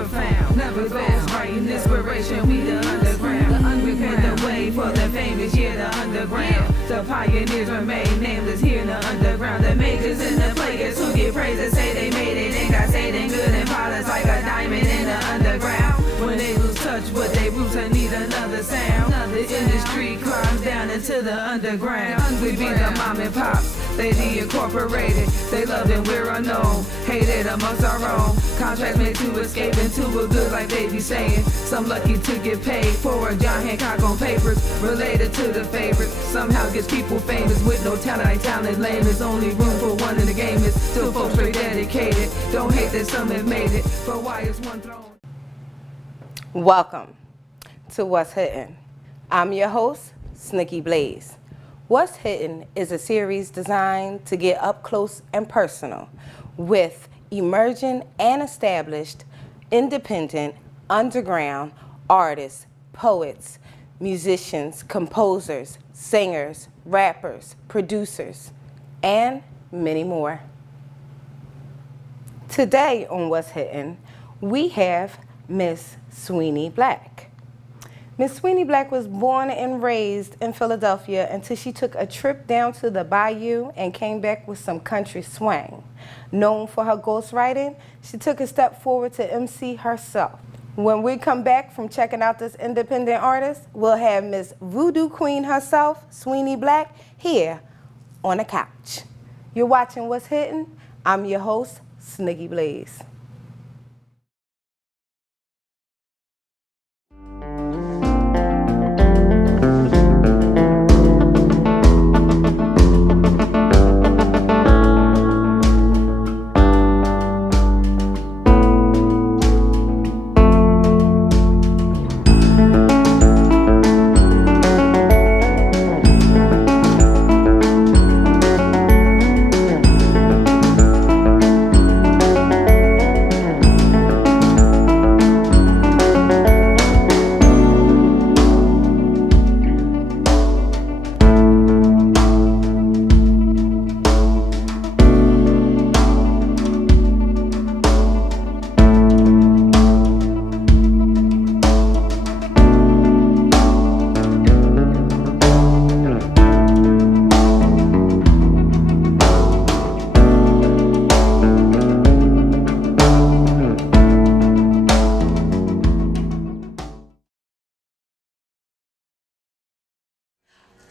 never found. Never goes right in inspiration, we the underground. We paved the way for the famous, the underground. The pioneers remain nameless here in the underground. The majors and the players who get praise and say they made it. Ain't got say they good and polished like a diamond in the underground. When they lose touch with their roots and need another sound, the industry climbs down into the underground. We be the mom and pops, they the incorporated. They love and we're unknown, hated amongst our own. Contracts made to escape into a good like they be saying. Some lucky to get paid for a John Hancock on papers. Related to the favorite, somehow gets people famous. With no talent, I talent lame. There's only room for one in the game. Is still folks very dedicated. Don't hate that some have made it, but why is one thrown? Welcome to What's Hittin'. I'm your host, MzSweeny Blaque. What's Hittin' is a series designed to get up close and personal with emerging and established independent underground artists, poets, musicians, composers, singers, rappers, producers, and many more. Today on What's Hittin', we have MzSweeny Blaque. MzSweeny Blaque was born and raised in Philadelphia until she took a trip down to the bayou and came back with some country swang. Known for her ghostwriting, she took a step forward to MC herself. When we come back from checking out this independent artist, we'll have Miss Voodoo Queen herself, MzSweeny Blaque, here on the couch. You're watching What's Hittin'. I'm your host, MzSweeny Blaque.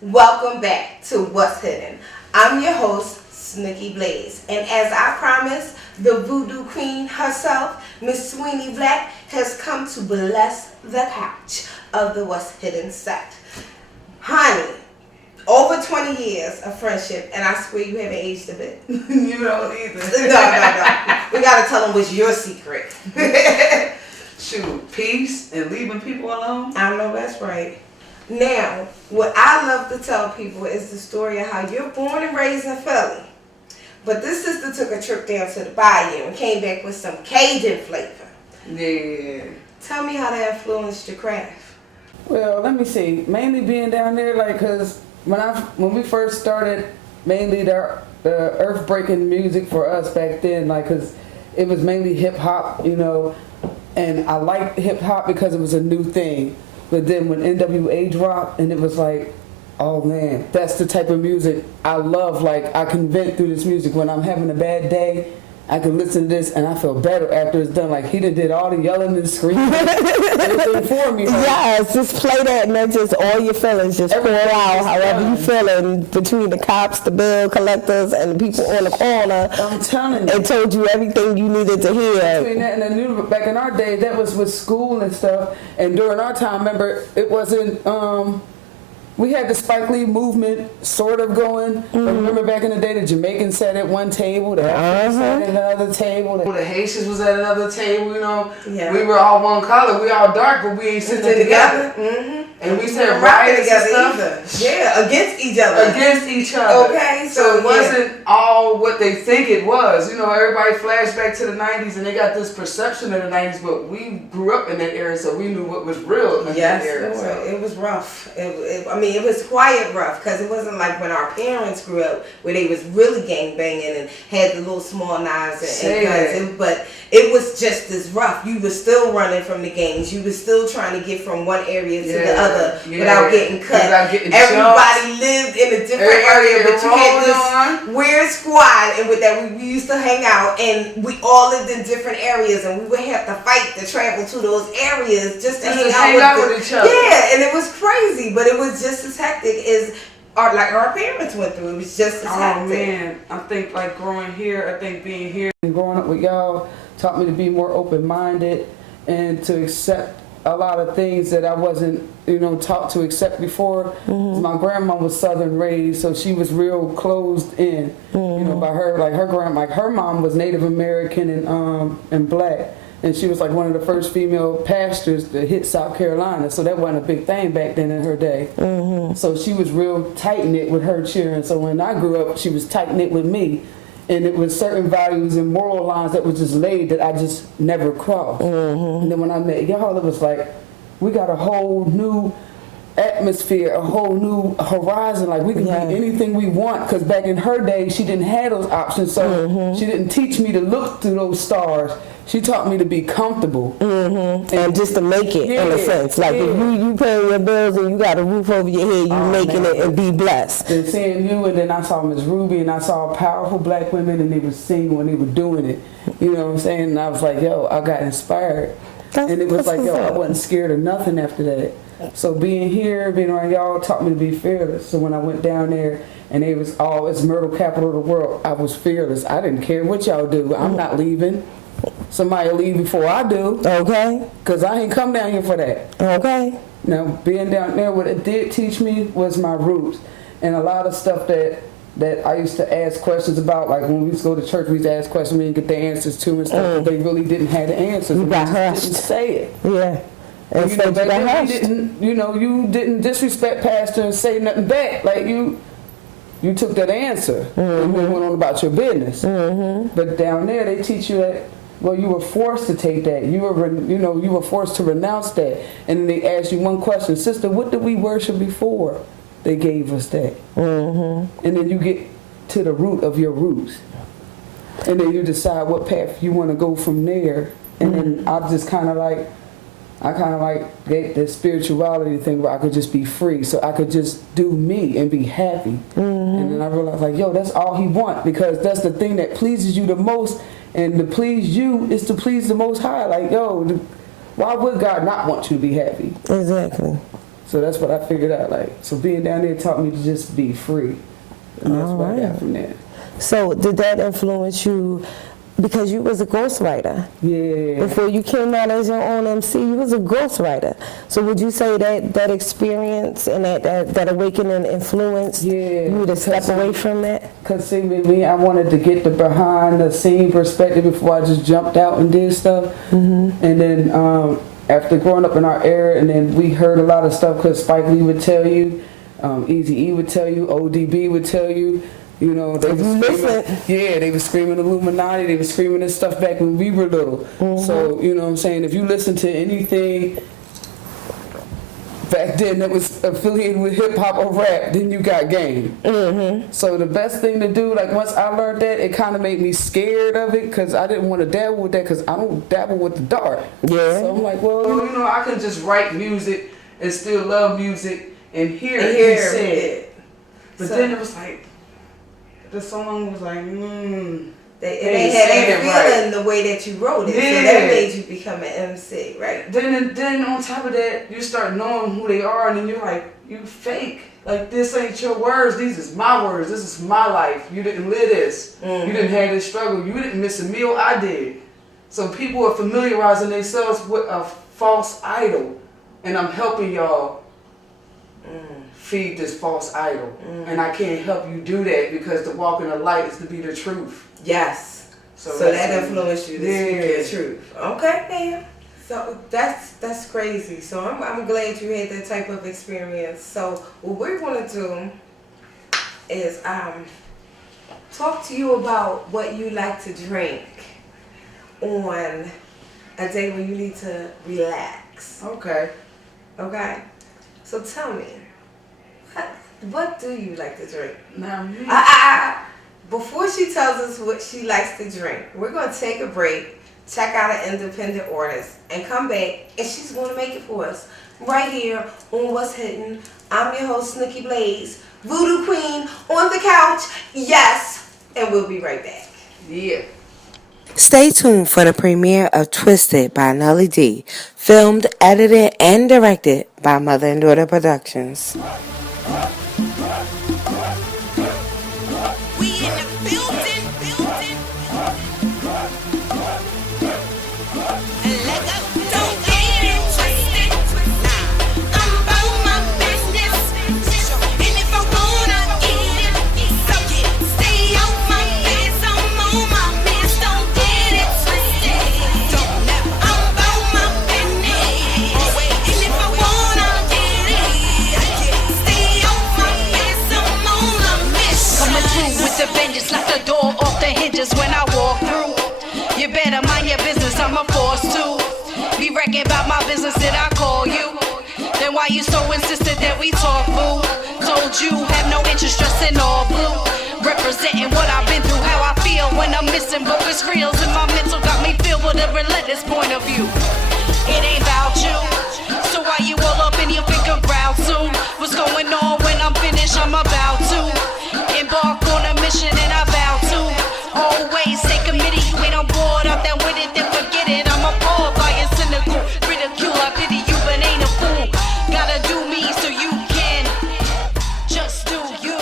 Welcome back to What's Hittin'. I'm your host, MzSweeny Blaque, and as I promised, the Voodoo Queen herself, MzSweeny Blaque, has come to bless the couch of the What's Hittin' set. Honey, over 20 years of friendship, and I swear you haven't aged a bit. You don't either. No. We gotta tell them what's your secret. Shoot, peace and leaving people alone. I know that's right. Now, what I love to tell people is the story of how you're born and raised in Philly. But this sister took a trip down to the bayou and came back with some Cajun flavor. Yeah. Tell me how that influenced your craft. Well, let me see. Mainly being down there, like, cause when we first started, mainly the earth-breaking music for us back then, like, cause it was mainly hip hop, you know, and I liked hip hop because it was a new thing. But then when NWA dropped, and it was like, oh man, that's the type of music I love. Like, I can vent through this music. When I'm having a bad day, I can listen to this and I feel better after it's done. Like, he did all the yelling and screaming, everything for me. Like, yes, just play that and then just all your feelings just pour out however you feeling between the cops, the bill collectors, and the people on the corner. I'm telling you. It told you everything you needed to hear. Between that and the new, back in our day, that was with school and stuff. And during our time, remember, it wasn't, we had the Spike Lee movement sort of going. Mm-hmm. But remember back in the day, the Jamaicans sat at one table, the Africans sat at another table, the Haitians was at another table, you know. Yeah. We were all one color, we all dark, but we ain't sitting together. Mm-hmm. And we said riots and stuff. either. Yeah, against each other. Against each other. Okay, so it wasn't all what they think it was. You know, everybody flashed back to the 90s and they got this perception of the 90s, but we grew up in that era, so we knew what was real in that era. Yes, it was rough. It was quiet rough, because it wasn't like when our parents grew up where they was really gang banging and had the little small knives and guns. But it was just as rough. You were still running from the gangs. You were still trying to get from one area to the other without getting cut. Everybody lived in a different area, but you had this weird squad, and with that we used to hang out, and we all lived in different areas, and we would have to fight to travel to those areas just to hang out with each other. Yeah, and it was crazy, but it was just as hectic as our parents went through. It was just as hectic. Oh man, I think like growing here, I think being here and growing up with y'all taught me to be more open-minded and to accept a lot of things that I wasn't, taught to accept before. My grandma was Southern raised, so she was real closed in, by her. Like her mom was Native American and black, and she was like one of the first female pastors to hit South Carolina. So that wasn't a big thing back then in her day. So she was real tight knit with her children. So when I grew up, she was tight knit with me. And it was certain values and moral lines that was just laid that I just never crossed. And then when I met y'all, it was like, we got a whole new atmosphere, a whole new horizon. Like we can be anything we want. Because back in her day, she didn't have those options. So she didn't teach me to look through those stars. She taught me to be comfortable. And just to make it, in a sense. Like if you paying your bills and you got a roof over your head, you making it and be blessed. And seeing you, and then I saw Miss Ruby, and I saw powerful black women, and they were single, and they were doing it. You know what I'm saying? And I was like, yo, I got inspired. And it was like, yo, I wasn't scared of nothing after that. So being here, being around y'all taught me to be fearless. So when I went down there, and it was it's Myrtle, capital of the world, I was fearless. I didn't care what y'all do. I'm not leaving. Somebody will leave before I do. Okay. Because I ain't come down here for that. Okay. Now, being down there, what it did teach me was my roots. And a lot of stuff that I used to ask questions about, like when we used to go to church, we used to ask questions we didn't get the answers to and stuff, but they really didn't have the answers. You got hushed. Didn't say it. Yeah. And you didn't disrespect pastor and say nothing back. Like you took that answer and went on about your business. But down there, they teach you that, well, you were forced to take that. You were forced to renounce that. And then they ask you one question, sister, what did we worship before they gave us that? And then you get to the root of your roots. And then you decide what path you want to go from there. And then I kind of like get the spirituality thing where I could just be free. So I could just do me and be happy. And then I realized, like, yo, that's all he wants, because that's the thing that pleases you the most. And to please you is to please the Most High. Like, yo, why would God not want you to be happy? Exactly. So that's what I figured out. Like, so being down there taught me to just be free. And that's what I got from there. So did that influence you? Because you was a ghostwriter. Yeah. Before you came out as your own MC, you was a ghostwriter. So would you say that experience and that awakening influence you to step away from that? Because see, with me, I wanted to get the behind the scene perspective before I just jumped out and did stuff. And then after growing up in our era, and then we heard a lot of stuff because Spike Lee would tell you, Eazy-E would tell you, ODB would tell you. You know, they were screaming Illuminati, they were screaming this stuff back when we were little. So, you know what I'm saying, if you listen to anything back then that was affiliated with hip hop or rap, then you got game. So the best thing to do, like once I learned that, it kind of made me scared of it, because I didn't want to dabble with that, because I don't dabble with the dark. So I'm like, well, I can just write music and still love music and hear it. But then it was like, the song was like, They had that feeling the way that you wrote it, so that made you become an MC, right? Then on top of that, you start knowing who they are, and then you're like, you fake. Like, this ain't your words, these is my words, this is my life. You didn't live this. You didn't have this struggle. You didn't miss a meal, I did. So people are familiarizing themselves with a false idol, and I'm helping y'all feed this false idol. And I can't help you do that, because to walk in the light is to be the truth. Yes. So that influenced you to speak your truth. Okay, man. So that's crazy. So I'm glad you had that type of experience. So what we're gonna do is talk to you about what you like to drink on a day when you need to relax. Okay. Okay. So tell me, what do you like to drink? Now me. Before she tells us what she likes to drink, we're gonna take a break, check out an independent artist, and come back, and she's gonna make it for us right here on What's Hitting. I'm your host, Snooki Blaze, Voodoo Queen on the couch. Yes, and we'll be right back. Yeah. Stay tuned for the premiere of Twisted by Nelly D, filmed, edited, and directed by Mother and Daughter Productions. We in the building. And let go. Don't get it twisted. I'm about my business. And if I wanna get it, so stay out my face. I'm on my mess. Don't get it twisted. I'm about my business. And if I wanna get it, stay out my face. I'm on a mission. Coming through with the vengeance, knock the door off the hinges when I walk through. You better mind your business, I'm a force to be recking about my business, did I call you? Then why you so insistent that we talk, boo? Told you, have no interest, dressing all blue. Representing what I've been through, how I feel when I'm missing bogus reels. And my mental got me filled with a relentless point of view. It ain't about you, so why you all up in your finger ground soon? What's going on when I'm finished? I'm about to embark on a mission and I vow to always stay committed. When I'm bored up, then with it, then forget it. I'm appalled by your cynical ridicule. I pity you, but ain't a fool. Gotta do me so you can just do you.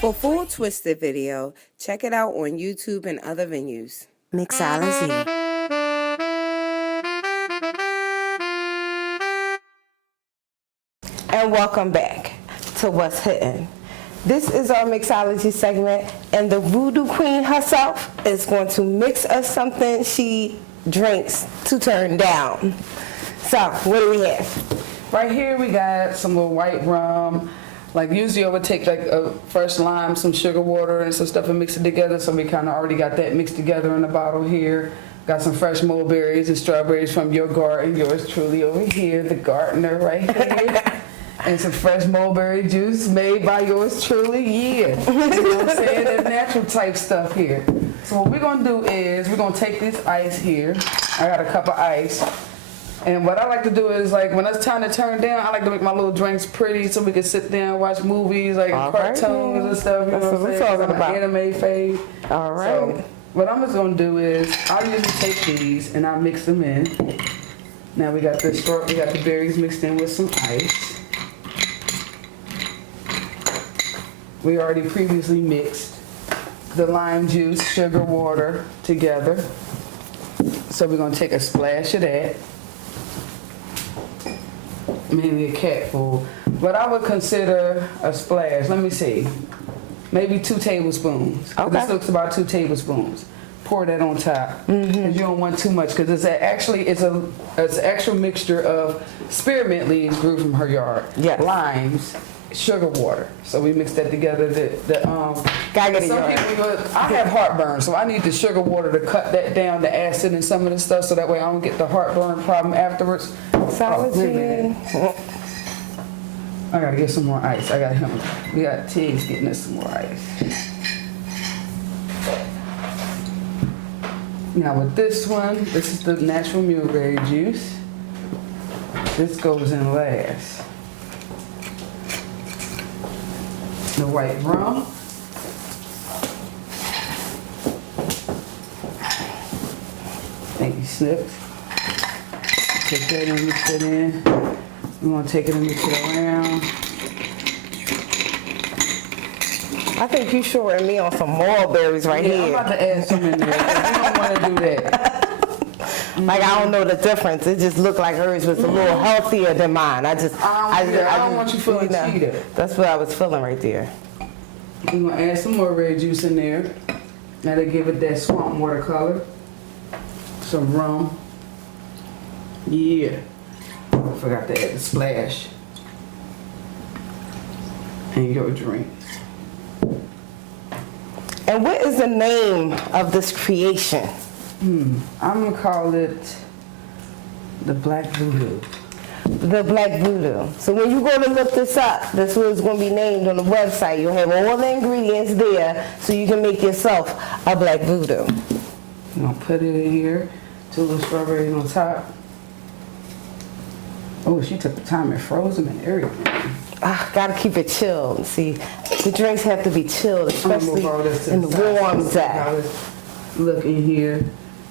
For full Twisted video, check it out on YouTube and other venues. Mixology. And welcome back to What's Hitting. This is our mixology segment, and the Voodoo Queen herself is going to mix us something she drinks to turn down. So, what do we have? Right here we got some little white rum. Like usually I would take like a fresh lime, some sugar water and some stuff and mix it together. So we kind of already got that mixed together in the bottle here. Got some fresh mulberries and strawberries from your garden. Yours truly over here, the gardener right here. And some fresh mulberry juice made by yours truly, yeah. You know what I'm saying? That natural type stuff here. So what we're gonna do is we're gonna take this ice here. I got a cup of ice. And what I like to do is like when it's time to turn down, I like to make my little drinks pretty so we can sit down, watch movies like cartoons and stuff. You know what I'm saying? Talking about. Anime fade. All right. So what I'm just gonna do is I'll usually take these and I'll mix them in. Now we got the berries mixed in with some ice. We already previously mixed the lime juice, sugar, water together. So we're gonna take a splash of that. Maybe a catful. What I would consider a splash, let me see, maybe 2 tablespoons. Okay. This looks about 2 tablespoons. Pour that on top. And you don't want too much because it's an actual mixture of spearmint leaves grew from her yard, Yes. limes, sugar water. So we mix that together. Gotta get it some right. people, I have heartburn, so I need the sugar water to cut that down, the acid and some of the stuff, so that way I don't get the heartburn problem afterwards. Mixology. I gotta get some more ice. We got Tiggs getting us some more ice. Now with this one, this is the natural mulberry juice. This goes in last. The white rum. Thank you, Snips. Take that and mix it in. We want to take it and mix it around. I think you shorting me on some mulberries right I'm here. about to add some in there. We don't want to do that. Like I don't know the difference. It just looked like hers was a little healthier than mine. I don't want you feeling cheated. That's what I was feeling right there. We're gonna add some more red juice in there. Now to give it that swamp water color. Some rum. Yeah. I forgot to add the splash. And your drink. And what is the name of this creation? I'm gonna call it the Black Voodoo. The Black Voodoo. So when you go to look this up, this is what it's going to be named on the website. You'll have all the ingredients there so you can make yourself a Black Voodoo. I'm gonna put it in here. 2 little strawberries on top. Oh, she took the time and froze them and everything. Gotta keep it chilled. See, the drinks have to be chilled, especially in the warm day. Look in here.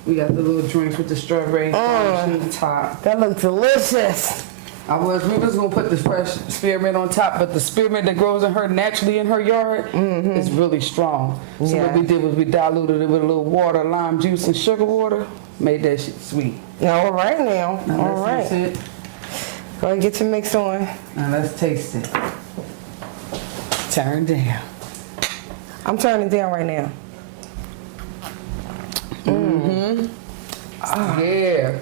We got the little drinks with the strawberries on the top. That looks delicious. We was gonna put the fresh spearmint on top, but the spearmint that grows in her naturally in her yard is really strong. So what we did was we diluted it with a little water, lime juice, and sugar water. Made that shit sweet. All right now. All right. It. Go ahead and get your mix on. Now let's taste it. Turn down. I'm turning down right now. Yeah.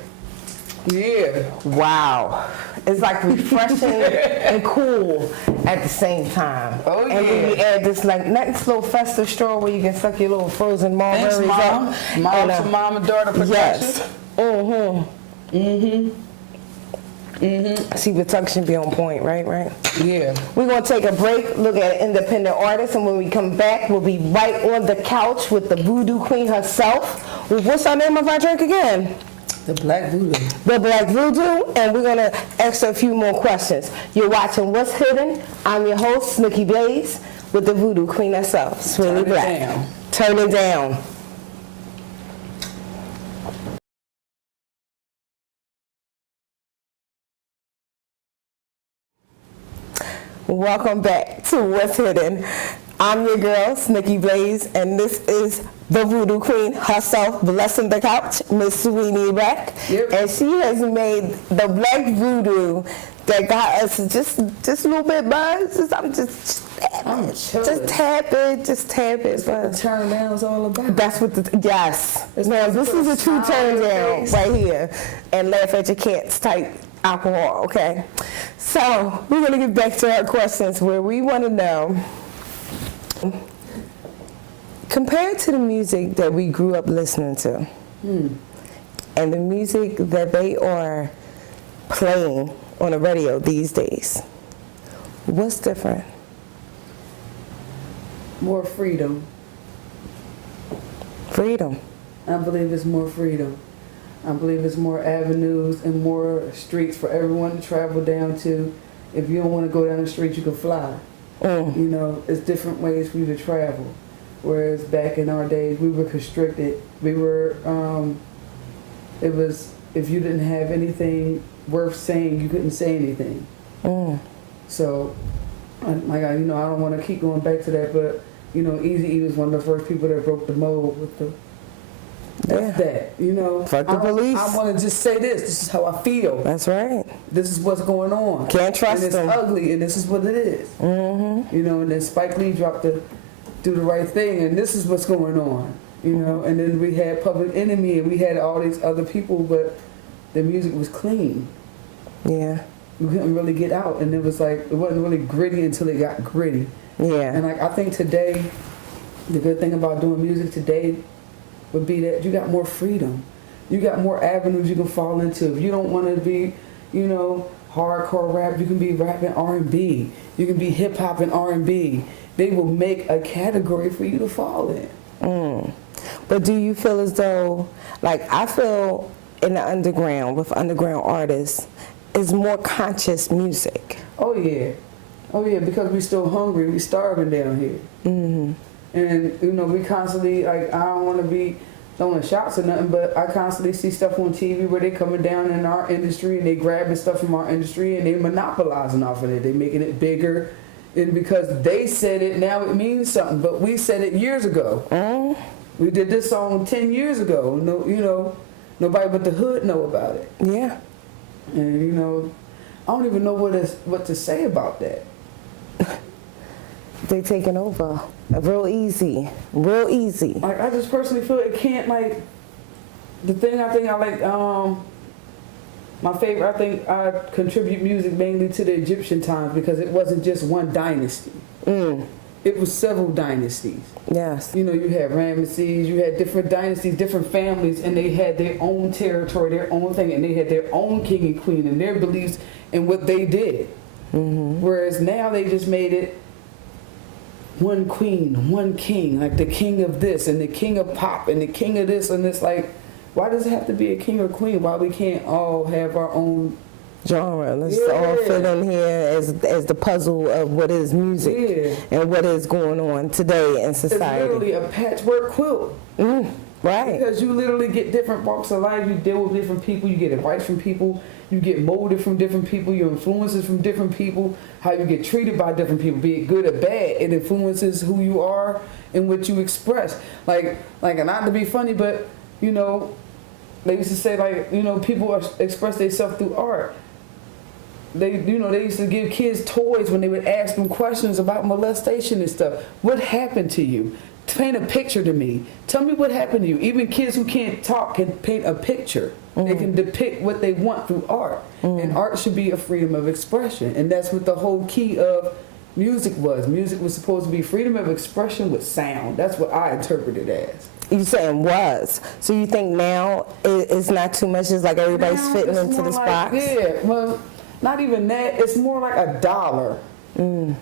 Yeah. Wow. It's like refreshing and cool at the same time. Oh, And then you add this like nice little festive straw where you can suck your little frozen Thanks, mulberries Mom. up. Mom for mom and daughter protection. Yes. See, production be on point, right? Yeah. We're going to take a break, look at independent artists, and when we come back, we'll be right on the couch with the Voodoo Queen herself. What's our name of our drink again? The Black Voodoo. The Black Voodoo, and we're going to ask her a few more questions. You're watching What's Hidden. I'm your host, MzSweeny Blaque, with the Voodoo Queen herself, MzSweeny Blaque. Turn it down. Welcome back to What's Hidden. I'm your girl, MzSweeny Blaque, and this is the Voodoo Queen herself, blessing the couch, MzSweeny Blaque. Yep. And she has made the Black Voodoo that got us just a little bit buzzed. I'm just tap it. That's what the turn down is all about. That's what yes. Now this is a true turn down right here, and laugh at your cats type alcohol. Okay, so we're gonna get back to our questions where we want to know. Compared to the music that we grew up listening to, and the music that they are playing on the radio these days, what's different? More freedom. Freedom. I believe it's more freedom. I believe it's more avenues and more streets for everyone to travel down to. If you don't want to go down the street, you can fly. You know, it's different ways for you to travel. Whereas back in our days, we were constricted. We were, it was, if you didn't have anything worth saying, you couldn't say anything. So, like, I don't want to keep going back to that, but, you know, Eazy-E was one of the first people that broke the mold with the, that, you know. Fuck the police. I want to just say this is how I feel. That's right. This is what's going on. Can't trust and them. it's ugly, and this is what it is. You know, and then Spike Lee dropped the Do the Right Thing, and this is what's going on. You know, and then we had Public Enemy, and we had all these other people, but the music was clean. Yeah. We couldn't really get out, and it was like, it wasn't really gritty until it got gritty. Yeah. And like, I think today, the good thing about doing music today would be that you got more freedom. You got more avenues you can fall into. If you don't want to be, you know, hardcore rap, you can be rapping R&B. You can be hip hop and R&B. They will make a category for you to fall in. But do you feel as though, like, I feel in the underground, with underground artists, is more conscious music? Oh yeah, because we still hungry, we starving down here. And you know, we constantly, like, I don't want to be throwing shots or nothing, but I constantly see stuff on TV where they coming down in our industry and they grabbing stuff from our industry and they monopolizing off of it. They making it bigger, and because they said it, now it means something. But we said it years ago. We did this song 10 years ago. No, you know, nobody but the hood know about it. Yeah. And you know, I don't even know what to say about that. They taking over real easy. Like, I just personally feel it can't, like, the thing I think I like, My favorite, I think I contribute music mainly to the Egyptian times because it wasn't just one dynasty. It was several dynasties. Yes. You know, you had Ramesses, you had different dynasties, different families, and they had their own territory, their own thing, and they had their own king and queen and their beliefs in what they did. Whereas now they just made it one queen, one king, like the king of this and the king of pop and the king of this, and it's like, why does it have to be a king or queen? Why we can't all have our own genre? Let's all fit in here as the puzzle of what is music and what is going on today in society. It's literally a patchwork quilt. Right. Because you literally get different walks of life, you deal with different people, you get advice from people, you get molded from different people, your influences from different people, how you get treated by different people, be it good or bad, it influences who you are and what you express. Like, and not to be funny, but, you know, they used to say, like, you know, people express themselves through art. They used to give kids toys when they would ask them questions about molestation and stuff. What happened to you? Paint a picture to me. Tell me what happened to you. Even kids who can't talk can paint a picture. They can depict what they want through art. And art should be a freedom of expression. And that's what the whole key of music was. Music was supposed to be freedom of expression with sound. That's what I interpret it as. You saying was. So you think now it's not too much, it's like everybody's Now, fitting it's into more this like, box? Yeah, well, not even that. It's more like $1.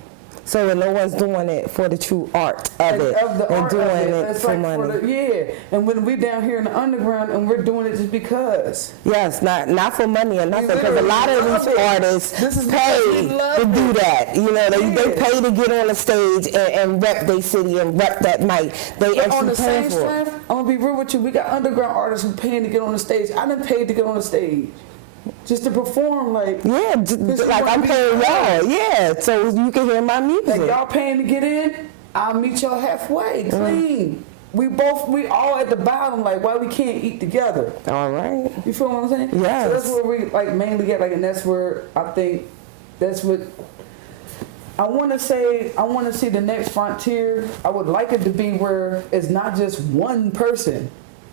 So no one's doing it for the true art of it and doing it for money. And when we down here in the underground and we're doing it just because. Yes, not for money or nothing, because a lot of these artists pay to do that. You know, they pay to get on the stage and rep their city and rep that mic. They actually pay for it. I'm gonna be real with you. We got underground artists who paying to get on the stage. I done paid to get on the stage. Just to perform, like like I'm paying y'all, so you can hear my music. Like y'all paying to get in, I'll meet y'all halfway, clean. We all at the bottom, like why we can't eat together? All right. You feel what I'm saying? Yes. So that's where we like mainly get like, and that's where I think that's what I want to say. I want to see the next frontier. I would like it to be where it's not just one person.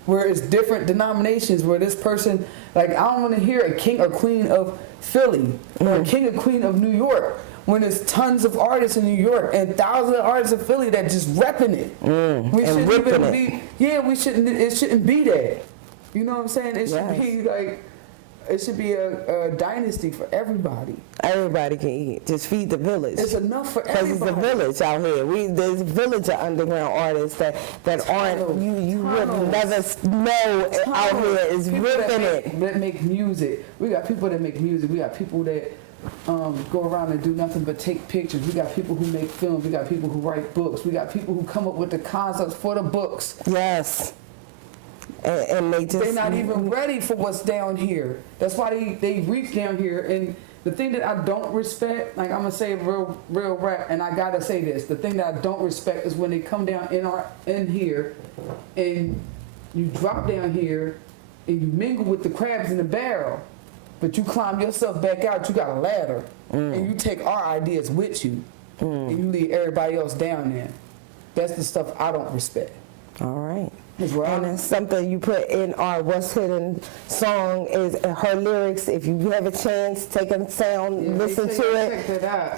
Where it's different denominations, where this person, like, I don't want to hear a king or queen of Philly or a king or queen of New York when there's tons of artists in New York and thousands of artists in Philly that just repping it. We shouldn't even be, it shouldn't be that. You know what I'm saying? It should be like, it should be a dynasty for everybody. Everybody can eat. Just feed the village. It's enough for everybody. Because it's a village out here. There's a village of underground artists that aren't, you would never know out here is ripping it. That make music. We got people that make music. We got people that go around and do nothing but take pictures. We got people who make films. We got people who write books. We got people who come up with the concepts for the books. Yes. And they're not even ready for what's down here. That's why they reach down here. And the thing that I don't respect, like I'm gonna say real rap, and I gotta say this: the thing that I don't respect is when they come down in here, and you drop down here, and you mingle with the crabs in the barrel, but you climb yourself back out. You got a ladder, and you take our ideas with you, and you leave everybody else down there. That's the stuff I don't respect. All right. And it's something you put in our What's Hidden song is her lyrics. If you have a chance, take a sound, listen to it.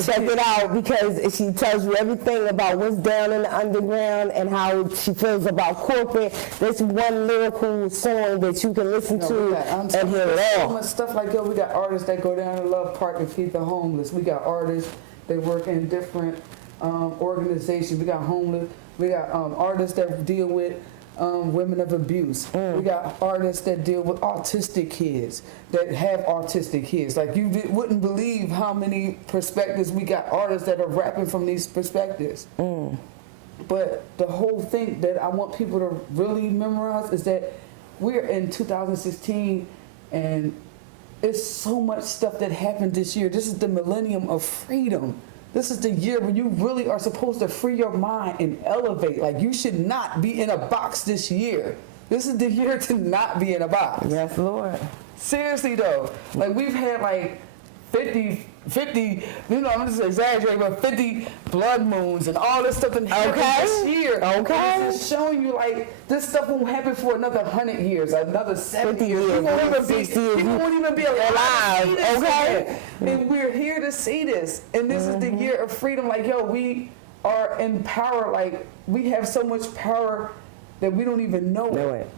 Check it out because she tells you everything about what's down in the underground and how she feels about corporate. There's one lyrical song that you can listen to and hear it all. So much stuff like that. We got artists that go down to Love Park and feed the homeless. We got artists that work in different organizations. We got homeless. We got artists that deal with women of abuse. We got artists that deal with autistic kids, that have autistic kids. Like you wouldn't believe how many perspectives we got artists that are rapping from these perspectives. But the whole thing that I want people to really memorize is that we're in 2016 and it's so much stuff that happened this year. This is the millennium of freedom. This is the year when you really are supposed to free your mind and elevate. Like you should not be in a box this year. This is the year to not be in a box. Yes, Lord. Seriously though, like we've had like 50 50, you know, I'm just exaggerating, but 50 blood moons and all this stuff in heaven this year. Okay. It's just showing you like this stuff won't happen for another 100 years, another 70 years. years, People won't even 60 years. people won't even be alive. to see this Okay. again. And we're here to see this. And this is the year of freedom. Like, yo, we are in power. Like, we have so much power that we don't even know it.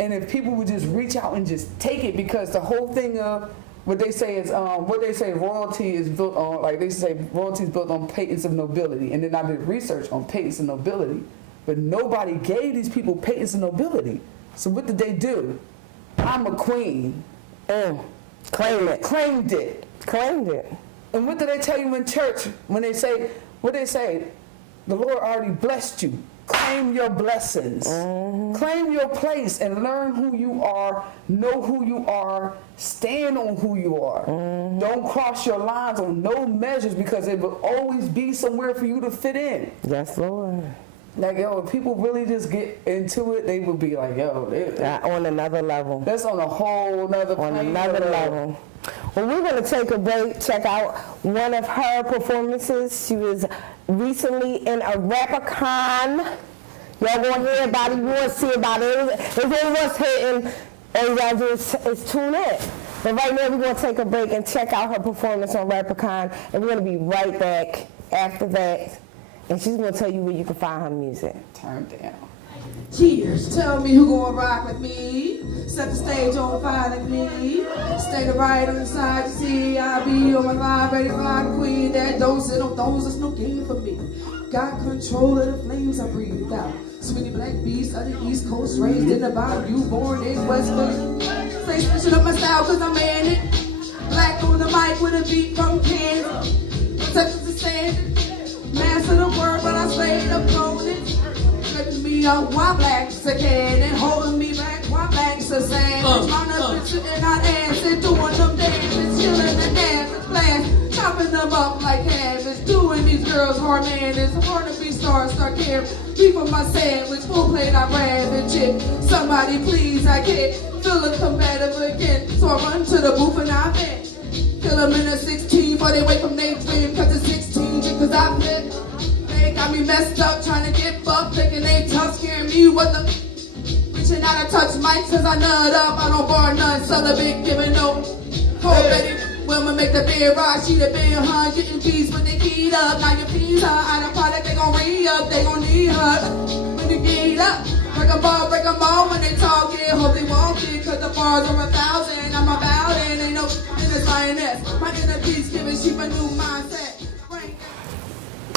And if people would just reach out and just take it, because the whole thing of what they say is royalty is built on, like they say royalty is built on patents of nobility. And then I did research on patents of nobility, but nobody gave these people patents of nobility. So what did they do? I'm a queen. Claim it. Claimed it. Claimed it. And what do they tell you in church when they say, what they say? The Lord already blessed you. Claim your blessings. Claim your place and learn who you are, know who you are, stand on who you are. Don't cross your lines on no measures, because it will always be somewhere for you to fit in. Yes, Lord. Like, yo, if people really just get into it, they would be like, yo, On another level. that's on a whole nother On plane another of- level. Well, we're going to take a break, check out one of her performances. She was recently in a Rapper-Con. Y'all going to hear about it, you want to see about it. If it was hitting, all you got to do is tune in. But right now, we're going to take a break and check out her performance on Rapper-Con, and we're going to be right back after that. And she's going to tell you where you can find her music. Turn down. Cheers. Tell me who gonna rock with me. Set the stage on fire like me. Stay the right on the side to see. I be on my line, ready to fly the queen. That don't sit on thrones, that's no game for me. Got control of the flames I breathe out. Sweeny Blaque beast of the East Coast, raised in the bayou, born in West Philly. Stay switching up my style cause I'm in it. Black on the mic with a beat from Kansas. Texas is standing. Master the word, but I stayed up on it. Flipping me up while Black's a can and holding me back while Black's a sand. Trying to picture and not answer, doing them dances, chilling the dance plans, chopping them up like cabbage, doing these girls hard, man. It's hard to be start caring. People my sandwich, full plate, I rabbit chick. Somebody please, I can't feel it combative again. So I run to the booth and I bet. Kill them in a 16 before they wake from their dream, cause it's 16, cause I flip. They got me messed up, trying to get fucked, thinking they tough, scaring me what the reaching out to touch mics, cause I nut up, I don't bar none, celibate, giving no hope, baby. Women make the bed rock, she the bed hun, getting peace when they heat up. Now you please her, out of product, they gon' re-up, they gon' need her. When you get up, break 'em all when they talk, yeah, hope they won't get, cause the bars are 1,000, I'm about it, ain't no in this lioness. My inner peace giving sheep a new mindset.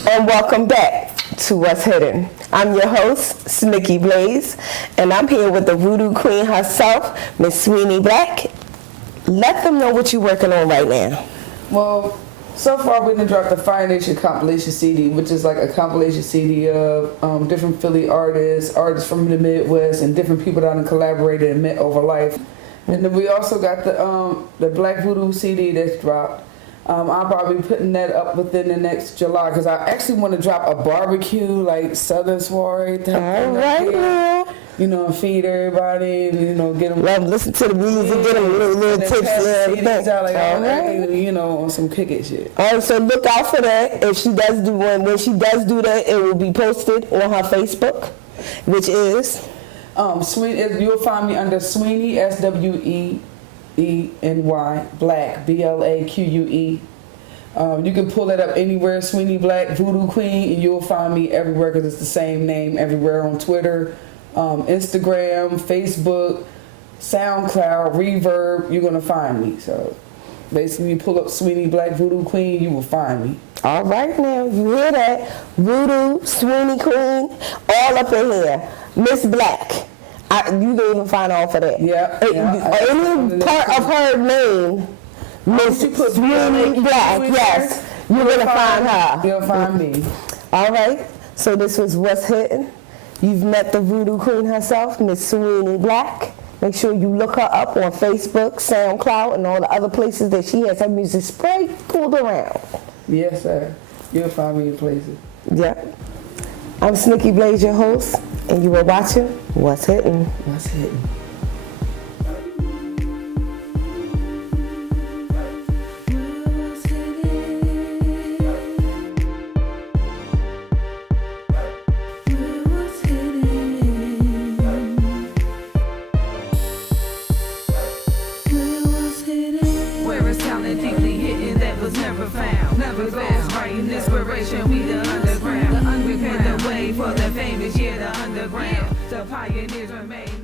And welcome back to What's Hidden. I'm your host, Snicky Blaze, and I'm here with the Voodoo Queen herself, MzSweeny Blaque. Let them know what you're working on right now. Well, so far we done dropped the Fire Nation compilation CD, which is like a compilation CD of different Philly artists from the Midwest, and different people that I collaborated and met over life. And then we also got the Black Voodoo CD that's dropped. I'll probably be putting that up within the next July, because I actually want to drop a barbecue, like Southern soiree type All right, now. you know, and feed everybody, you know, get them. Let them listen to the music, get them little tips and everything. All right. You know, on some kick-it shit. All right, so look out for that. If she does do one, when she does do that, it will be posted on her Facebook, which is You'll find me under Sweeney, SWEENY Blaque, BLAQUE. You can pull that up anywhere, MzSweeny Blaque, Voodoo Queen, and you'll find me everywhere, because it's the same name everywhere on Twitter, Instagram, Facebook, SoundCloud, Reverb. You're gonna find me. So basically, you pull up MzSweeny Blaque, Voodoo Queen, you will find me. all right now. You hear that? Voodoo, Sweeney Queen, all up in here. Miss Blaque. You can even find all for that. Yeah. Any part of her name, Miss you put Sweeney Blaque, yes, you're going to find her. You'll find me. All right, so this was What's Hidden. You've met the Voodoo Queen herself, MzSweeny Blaque. Make sure you look her up on Facebook, SoundCloud, and all the other places that she has her music sprinkled around. Yes, sir. You'll find me in places. Yep. I'm Snicky Blaze, your host, and you are watching What's Hidden. What's Hidden? What's hidden? underground. The pioneers remain.